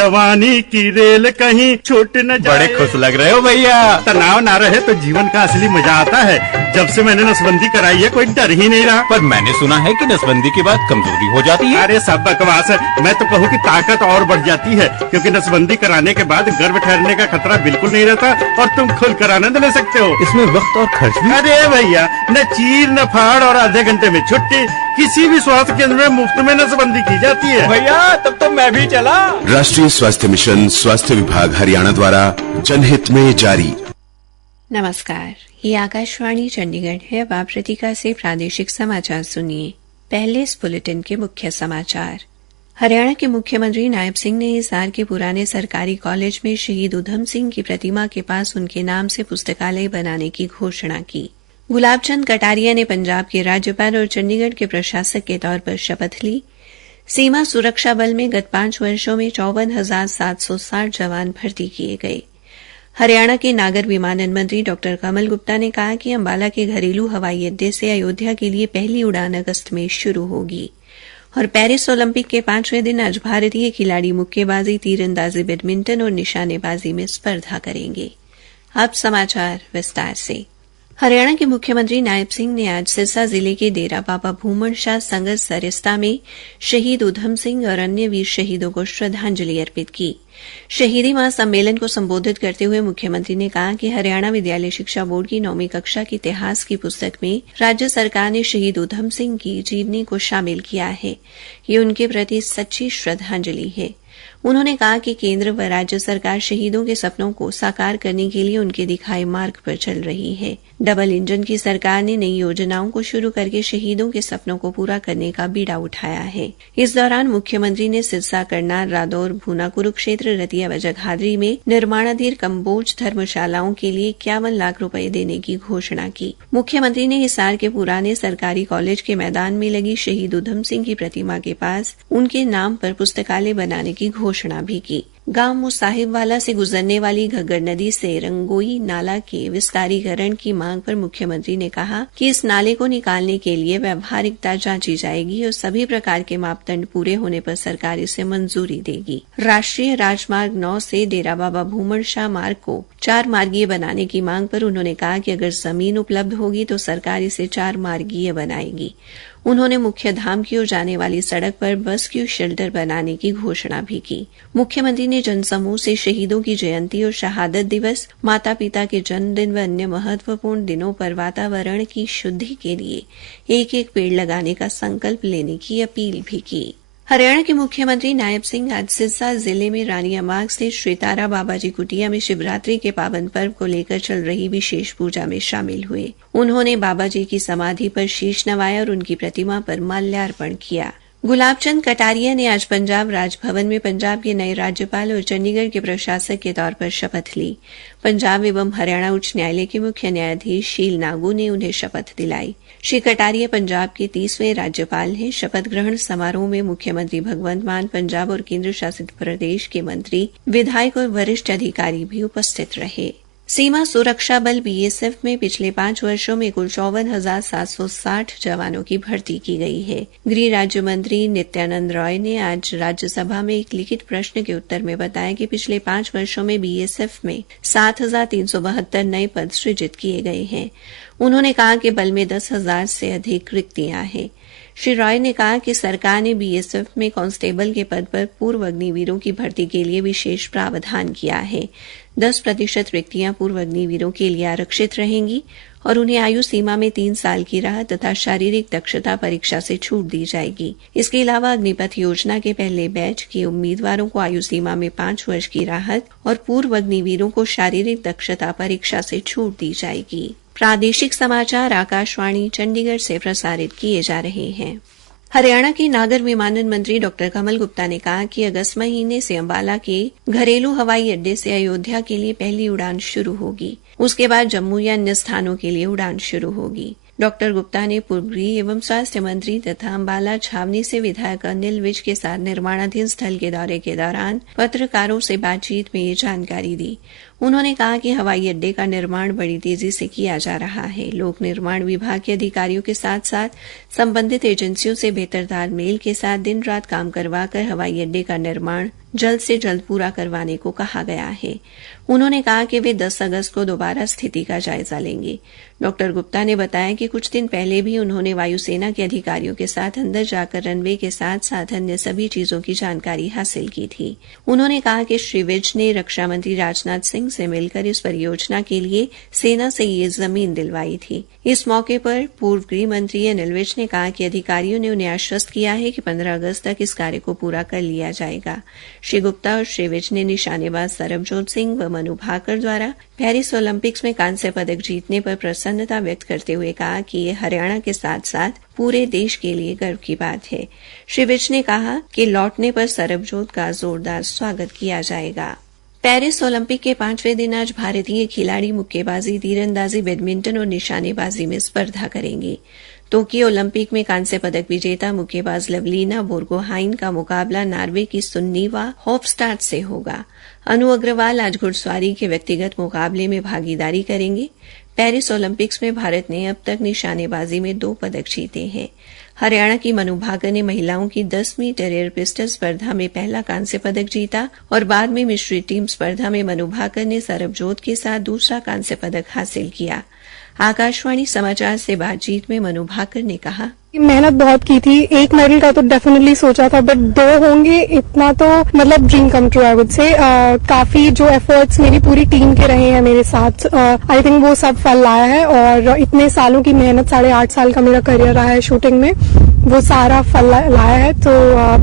जवानी की रेल कहीं छूट न जाए। बड़े खुश लग रहे हो भैया। तनाव ना रहे तो जीवन का असली मजा आता है। जब से मैंने नसबंदी कराई है कोई डर ही नहीं रहा। पर मैंने सुना है कि नसबंदी के बाद कमजोरी हो जाती है। अरे सब बकवास है। मैं तो कहूँ कि ताकत और बढ़ जाती है, क्योंकि नसबंदी कराने के बाद गर्भ ठहरने का खतरा बिल्कुल नहीं रहता और तुम खुलकर आनंद ले सकते हो। इसमें वक्त और खर्च भी। अरे भैया, न चीर न फाड़ और आधे घंटे में छुट्टी। किसी भी स्वास्थ्य केंद्र में मुफ्त में नसबंदी की जाती है। भैया तब तो मैं भी चला। राष्ट्रीय स्वास्थ्य मिशन, स्वास्थ्य विभाग हरियाणा द्वारा जनहित में जारी। नमस्कार, ये आकाशवाणी चंडीगढ़ है। अब आप प्रतीका से प्रादेशिक समाचार सुनिए। पहले इस बुलेटिन के मुख्य समाचार। हरियाणा के मुख्यमंत्री नायब सिंह ने हिसार के पुराने सरकारी कॉलेज में शहीद उधम सिंह की प्रतिमा के पास उनके नाम से पुस्तकालय बनाने की घोषणा की। गुलाब चंद कटारिया ने पंजाब के राज्यपाल और चंडीगढ़ के प्रशासक के तौर पर शपथ ली। सीमा सुरक्षा बल में गत 5 वर्षों में 54,760 जवान भर्ती किए गए। हरियाणा के नागर विमानन मंत्री डॉ कमल गुप्ता ने कहा कि अंबाला के घरेलू हवाई अड्डे से अयोध्या के लिए पहली उड़ान अगस्त में शुरू होगी। और पेरिस ओलंपिक के 5वें दिन आज भारतीय खिलाड़ी मुक्केबाजी, तीरंदाजी, बैडमिंटन और निशानेबाजी में स्पर्धा करेंगे। अब समाचार विस्तार से। हरियाणा के मुख्यमंत्री नायब सिंह ने आज सिरसा जिले के डेरा बाबा भूमन शाह संगत सरिस्ता में शहीद उधम सिंह और अन्य वीर शहीदों को श्रद्धांजलि अर्पित की। शहीदी माह सम्मेलन को संबोधित करते हुए मुख्यमंत्री ने कहा कि हरियाणा विद्यालय शिक्षा बोर्ड की 9वीं कक्षा की इतिहास की पुस्तक में राज्य सरकार ने शहीद उधम सिंह की जीवनी को शामिल किया है। ये उनके प्रति सच्ची श्रद्धांजलि है। उन्होंने कहा कि केंद्र व राज्य सरकार शहीदों के सपनों को साकार करने के लिए उनके दिखाए मार्ग पर चल रही है। डबल इंजन की सरकार ने नई योजनाओं को शुरू करके शहीदों के सपनों को पूरा करने का बीड़ा उठाया है। इस दौरान मुख्यमंत्री ने सिरसा, करनाल, रादौर, भूना, कुरुक्षेत्र, रतिया व जगाधरी में निर्माणाधीन कम्बोज धर्मशालाओं के लिए 51 लाख रुपए देने की घोषणा की। मुख्यमंत्री ने हिसार के पुराने सरकारी कॉलेज के मैदान में लगी शहीद उधम सिंह की प्रतिमा के पास उनके नाम पर पुस्तकालय बनाने की घोषणा भी की। गांव मुसाहिबवाला से गुजरने वाली घग्गर नदी से रंगोई नाला के विस्तारीकरण की मांग पर मुख्यमंत्री ने कहा कि इस नाले को निकालने के लिए व्यावहारिकता जांची जाएगी और सभी प्रकार के मापदंड पूरे होने पर सरकार इसे मंजूरी देगी। राष्ट्रीय राजमार्ग 9 से डेरा बाबा भूमन शाह मार्ग को 4 मार्गीय बनाने की मांग पर उन्होंने कहा कि अगर जमीन उपलब्ध होगी तो सरकार इसे 4 मार्गीय बनाएगी। उन्होंने मुख्य धाम की ओर जाने वाली सड़क पर बस क्यू शेल्टर बनाने की घोषणा भी की। मुख्यमंत्री ने जनसमूह से शहीदों की जयंती और शहादत दिवस, माता पिता के जन्मदिन व अन्य महत्वपूर्ण दिनों पर वातावरण की शुद्धि के लिए एक-एक पेड़ लगाने का संकल्प लेने की अपील भी की। हरियाणा के मुख्यमंत्री नायब सिंह आज सिरसा जिले में रानिया मार्ग से श्री तारा बाबाजी कुटिया में शिवरात्रि के पावन पर्व को लेकर चल रही विशेष पूजा में शामिल हुए। उन्होंने बाबाजी की समाधि पर शीश नवाया और उनकी प्रतिमा पर माल्यार्पण किया। गुलाब चंद कटारिया ने आज पंजाब राजभवन में पंजाब के नए राज्यपाल और चंडीगढ़ के प्रशासक के तौर पर शपथ ली। पंजाब एवं हरियाणा उच्च न्यायालय के मुख्य न्यायाधीश शील नागू ने उन्हें शपथ दिलाई। श्री कटारिया पंजाब के 30वें राज्यपाल हैं। शपथ ग्रहण समारोह में मुख्यमंत्री भगवंत मान, पंजाब और केंद्र शासित प्रदेश के मंत्री, विधायक और वरिष्ठ अधिकारी भी उपस्थित रहे। सीमा सुरक्षा बल बीएसएफ में पिछले 5 वर्षों में कुल 54,760 जवानों की भर्ती की गई है। गृह राज्य मंत्री नित्यानंद रॉय ने आज राज्यसभा में एक लिखित प्रश्न के उत्तर में बताया कि पिछले 5 वर्षों में बीएसएफ में 7,372 नए पद सृजित किए गए हैं। उन्होंने कहा कि बल में 10,000 से अधिक रिक्तियां हैं। श्री रॉय ने कहा कि सरकार ने बीएसएफ में कांस्टेबल के पद पर पूर्व अग्निवीरों की भर्ती के लिए विशेष प्रावधान किया है। 10% रिक्तियां पूर्व अग्निवीरों के लिए आरक्षित रहेंगी और उन्हें आयु सीमा में 3 साल की राहत तथा शारीरिक दक्षता परीक्षा से छूट दी जाएगी। इसके अलावा अग्निपथ योजना के पहले बैच के उम्मीदवारों को आयु सीमा में 5 वर्ष की राहत और पूर्व अग्निवीरों को शारीरिक दक्षता परीक्षा से छूट दी जाएगी। प्रादेशिक समाचार आकाशवाणी चंडीगढ़ से प्रसारित किए जा रहे हैं। हरियाणा के नागर विमानन मंत्री डॉ कमल गुप्ता ने कहा कि अगस्त महीने से अंबाला के घरेलू हवाई अड्डे से अयोध्या के लिए पहली उड़ान शुरू होगी। उसके बाद जम्मू या अन्य स्थानों के लिए उड़ान शुरू होगी। डॉक्टर गुप्ता ने पूर्व गृह एवं स्वास्थ्य मंत्री तथा अंबाला छावनी से विधायक अनिल विज के साथ निर्माणाधीन स्थल के दौरे के दौरान पत्रकारों से बातचीत में ये जानकारी दी। उन्होंने कहा कि हवाई अड्डे का निर्माण बड़ी तेजी से किया जा रहा है। लोक निर्माण विभाग के अधिकारियों के साथ साथ संबंधित एजेंसियों से बेहतर तालमेल के साथ दिन रात काम करवाकर हवाई अड्डे का निर्माण जल्द से जल्द पूरा करवाने को कहा गया है। उन्होंने कहा कि वे 10 अगस्त को दोबारा स्थिति का जायजा लेंगे। डॉक्टर गुप्ता ने बताया कि कुछ दिन पहले भी उन्होंने वायुसेना के अधिकारियों के साथ अंदर जाकर रनवे के साथ साथ अन्य सभी चीजों की जानकारी हासिल की थी। उन्होंने कहा कि श्री विज ने रक्षा मंत्री राजनाथ सिंह से मिलकर इस परियोजना के लिए सेना से ये जमीन दिलवाई थी। इस मौके पर पूर्व गृह मंत्री अनिल विज ने कहा कि अधिकारियों ने उन्हें आश्वस्त किया है कि 15 अगस्त तक इस कार्य को पूरा कर लिया जाएगा। श्री गुप्ता और श्री विज ने निशानेबाज सरबजोत सिंह व मनु भाकर द्वारा पेरिस ओलंपिक्स में कांस्य पदक जीतने पर प्रसन्नता व्यक्त करते हुए कहा कि ये हरियाणा के साथ साथ पूरे देश के लिए गर्व की बात है। श्री विज ने कहा कि लौटने पर सरबजोत का जोरदार स्वागत किया जाएगा। पेरिस ओलंपिक के 5वें दिन आज भारतीय खिलाड़ी मुक्केबाजी, तीरंदाजी, बैडमिंटन और निशानेबाजी में स्पर्धा करेंगे। टोक्यो ओलंपिक में कांस्य पदक विजेता मुक्केबाज लवलीना बोर्गोहाइन का मुकाबला नॉर्वे की सुन्नीवा होफस्टाड से होगा। अनु अग्रवाल आज घुड़सवारी के व्यक्तिगत मुकाबले में भागीदारी करेंगे। पेरिस ओलंपिक्स में भारत ने अब तक निशानेबाजी में 2 पदक जीते हैं। हरियाणा की मनु भाकर ने महिलाओं की 10 मीटर एयर पिस्टल स्पर्धा में पहला कांस्य पदक जीता और बाद में मिश्रित टीम स्पर्धा में मनु भाकर ने सरबजोत के साथ दूसरा कांस्य पदक हासिल किया। आकाशवाणी समाचार से बातचीत में मनु भाकर ने कहा, मेहनत बहुत की थी। 1 मेडल का तो डेफिनेटली सोचा था, बट 2 होंगे इतना तो मतलब dream come true I would say. काफी जो एफर्ट्स मेरी पूरी टीम के रहे हैं मेरे साथ, आई थिंक वो सब फल लाया है और इतने सालों की मेहनत, 8.5 साल का मेरा करियर रहा है शूटिंग में, वो सारा फल लाया है। तो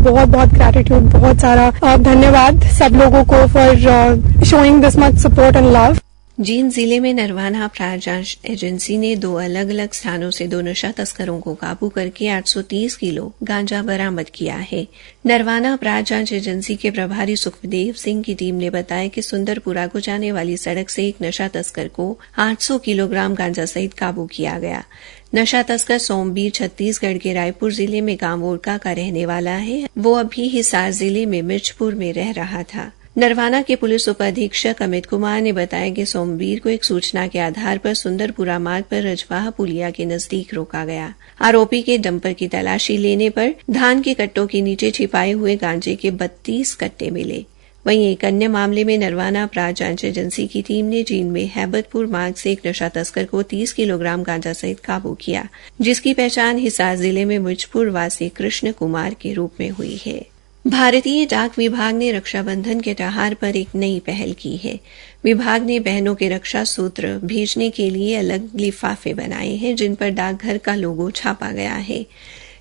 बहुत बहुत ग्रैटिट्यूड, बहुत सारा धन्यवाद सब लोगों को for showing this much support and love. Jind जिले में नरवाना अपराध जांच एजेंसी ने 2 अलग अलग स्थानों से 2 नशा तस्करों को काबू करके 830 किलो गांजा बरामद किया है। नरवाना अपराध जांच एजेंसी के प्रभारी सुखदेव सिंह की टीम ने बताया कि सुंदरपुरा को जाने वाली सड़क से एक नशा तस्कर को 800 किलोग्राम गांजा सहित काबू किया गया। नशा तस्कर सोमबीर छत्तीसगढ़ के रायपुर जिले में गांव ओरका का रहने वाला है। वो अभी हिसार जिले में मिर्चपुर में रह रहा था। नरवाना के पुलिस उप अधीक्षक अमित कुमार ने बताया कि सोमवीर को एक सूचना के आधार पर सुंदरपुरा मार्ग पर रजवाहा पुलिया के नजदीक रोका गया। आरोपी के डंपर की तलाशी लेने पर धान के कट्टों के नीचे छिपाए हुए गांजे के 32 कट्टे मिले। वहीं एक अन्य मामले में नरवाना अपराध जांच एजेंसी की टीम ने जींद में हैबतपुर मार्ग से एक नशा तस्कर को 30 किलोग्राम गांजा सहित काबू किया, जिसकी पहचान हिसार जिले में मुजपुर वासी कृष्ण कुमार के रूप में हुई है। भारतीय डाक विभाग ने रक्षाबंधन के त्योहार पर एक नई पहल की है। विभाग ने बहनों के रक्षा सूत्र भेजने के लिए अलग लिफाफे बनाए हैं, जिन पर डाकघर का लोगो छापा गया है।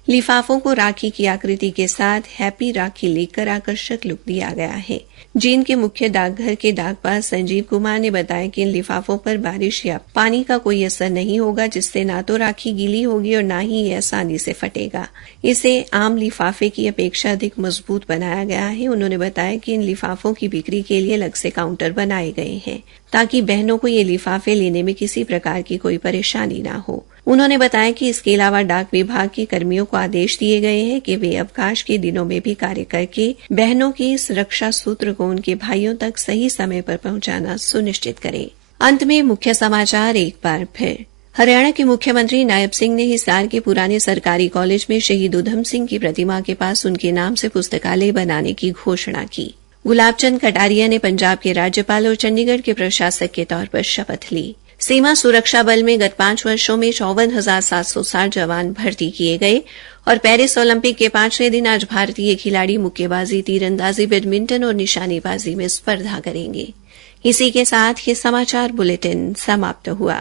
लिफाफों को राखी की आकृति के साथ हैप्पी राखी लिखकर आकर्षक लुक दिया गया है। जींद के मुख्य डाकघर के डाकपाल संजीव कुमार ने बताया कि इन लिफाफों पर बारिश या पानी का कोई असर नहीं होगा, जिससे ना तो राखी गीली होगी और ना ही ये आसानी से फटेगा। इसे आम लिफाफे की अपेक्षा अधिक मजबूत बनाया गया है। उन्होंने बताया कि इन लिफाफों की बिक्री के लिए अलग से काउंटर बनाए गए हैं, ताकि बहनों को ये लिफाफे लेने में किसी प्रकार की कोई परेशानी न हो। उन्होंने बताया कि इसके अलावा डाक विभाग के कर्मियों को आदेश दिए गए हैं कि वे अवकाश के दिनों में भी कार्य करके बहनों के इस रक्षा सूत्र को उनके भाइयों तक सही समय पर पहुंचाना सुनिश्चित करें। अंत में मुख्य समाचार एक बार फिर। हरियाणा के मुख्यमंत्री नायब सिंह ने हिसार के पुराने सरकारी कॉलेज में शहीद उधम सिंह की प्रतिमा के पास उनके नाम से पुस्तकालय बनाने की घोषणा की। गुलाबचंद कटारिया ने पंजाब के राज्यपाल और चंडीगढ़ के प्रशासक के तौर पर शपथ ली। सीमा सुरक्षा बल में गत 5 वर्षों में 54,760 जवान भर्ती किए गए और पेरिस ओलंपिक के 5वें दिन आज भारतीय खिलाड़ी मुक्केबाजी, तीरंदाजी, बैडमिंटन और निशानेबाजी में स्पर्धा करेंगे। इसी के साथ ये समाचार बुलेटिन समाप्त हुआ।